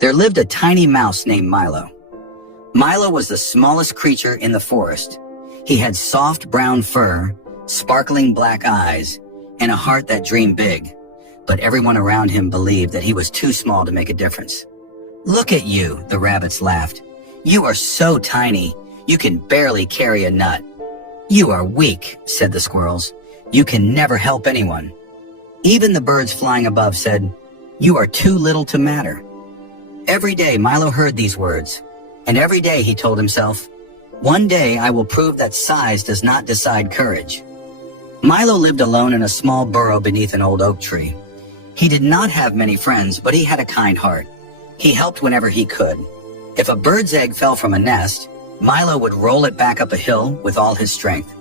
There lived a tiny mouse named Milo. Milo was the smallest creature in the forest. He had soft brown fur, sparkling black eyes, and a heart that dreamed big. But everyone around him believed that he was too small to make a difference. "Look at you," the rabbits laughed. "You are so tiny, you can barely carry a nut." "You are weak," said the squirrels. "You can never help anyone." Even the birds flying above said, "You are too little to matter." Every day Milo heard these words, and every day he told himself, "One day I will prove that size does not decide courage." Milo lived alone in a small burrow beneath an old oak tree. He did not have many friends, but he had a kind heart. He helped whenever he could. If a bird's egg fell from a nest, Milo would roll it back up a hill with all his strength.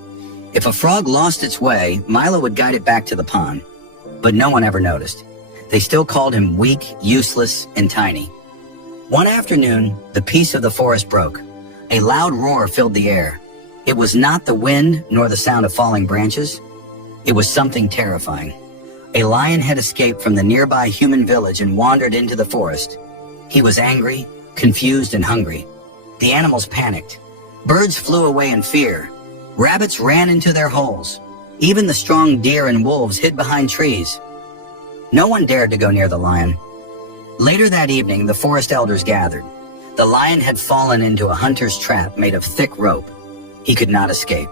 If a frog lost its way, Milo would guide it back to the pond. But no one ever noticed. They still called him weak, useless, and tiny. One afternoon, the peace of the forest broke. A loud roar filled the air. It was not the wind nor the sound of falling branches. It was something terrifying. A lion had escaped from the nearby human village and wandered into the forest. He was angry, confused, and hungry. The animals panicked. Birds flew away in fear. Rabbits ran into their holes. Even the strong deer and wolves hid behind trees. No one dared to go near the lion. Later that evening, the forest elders gathered. The lion had fallen into a hunter's trap made of thick rope. He could not escape.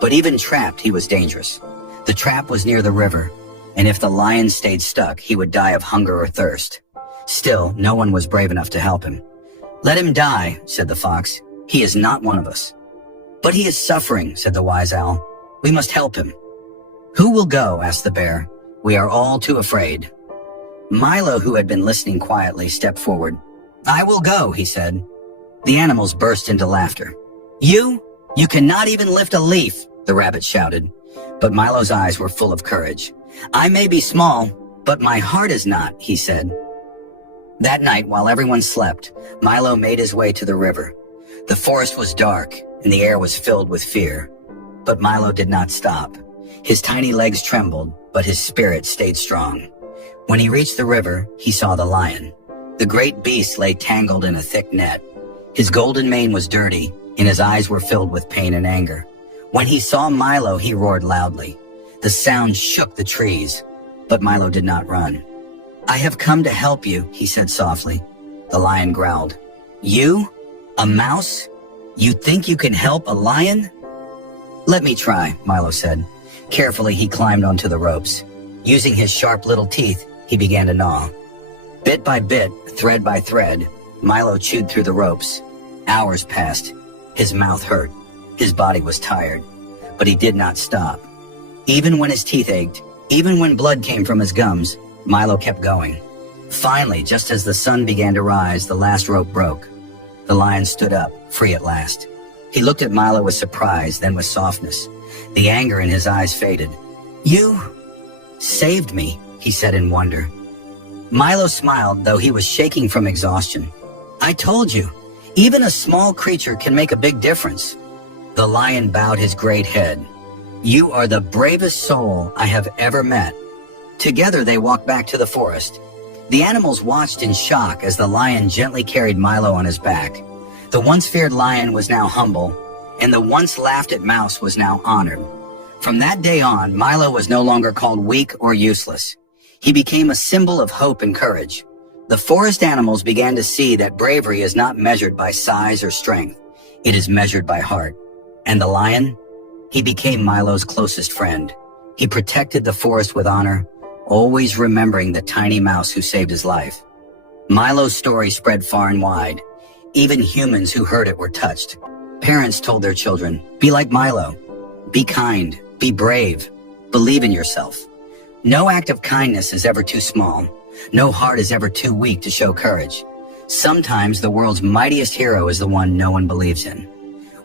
But even trapped, he was dangerous. The trap was near the river, and if the lion stayed stuck, he would die of hunger or thirst. Still, no one was brave enough to help him. "Let him die," said the fox. "He is not one of us." "But he is suffering," said the wise owl. "We must help him." "Who will go?" asked the bear. "We are all too afraid." Milo, who had been listening quietly, stepped forward. "I will go," he said. The animals burst into laughter. "You? You cannot even lift a leaf," the rabbit shouted. But Milo's eyes were full of courage. "I may be small, but my heart is not," he said. That night, while everyone slept, Milo made his way to the river. The forest was dark, and the air was filled with fear. But Milo did not stop. His tiny legs trembled, but his spirit stayed strong. When he reached the river, he saw the lion. The great beast lay tangled in a thick net. His golden mane was dirty, and his eyes were filled with pain and anger. When he saw Milo, he roared loudly. The sound shook the trees, but Milo did not run. "I have come to help you," he said softly. The lion growled. "You? A mouse? You think you can help a lion?" "Let me try," Milo said. Carefully, he climbed onto the ropes. Using his sharp little teeth, he began to gnaw. Bit by bit, thread by thread, Milo chewed through the ropes. Hours passed. His mouth hurt. His body was tired. But he did not stop. Even when his teeth ached, even when blood came from his gums, Milo kept going. Finally, just as the sun began to rise, the last rope broke. The lion stood up, free at last. He looked at Milo with surprise, then with softness. The anger in his eyes faded. "You saved me," he said in wonder. Milo smiled, though he was shaking from exhaustion. "I told you, even a small creature can make a big difference." The lion bowed his great head. "You are the bravest soul I have ever met." Together they walked back to the forest. The animals watched in shock as the lion gently carried Milo on his back. The once feared lion was now humble, and the once laughed at mouse was now honored. From that day on, Milo was no longer called weak or useless. He became a symbol of hope and courage. The forest animals began to see that bravery is not measured by size or strength. It is measured by heart. And the lion? He became Milo's closest friend. He protected the forest with honor, always remembering the tiny mouse who saved his life. Milo's story spread far and wide. Even humans who heard it were touched. Parents told their children, "Be like Milo. Be kind. Be brave. Believe in yourself." No act of kindness is ever too small. No heart is ever too weak to show courage. Sometimes the world's mightiest hero is the one no one believes in.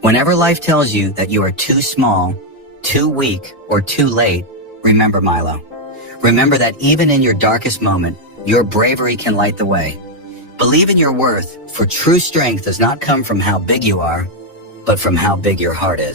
Whenever life tells you that you are too small, too weak, or too late, remember Milo. Remember that even in your darkest moment, your bravery can light the way. Believe in your worth, for true strength does not come from how big you are, but from how big your heart is.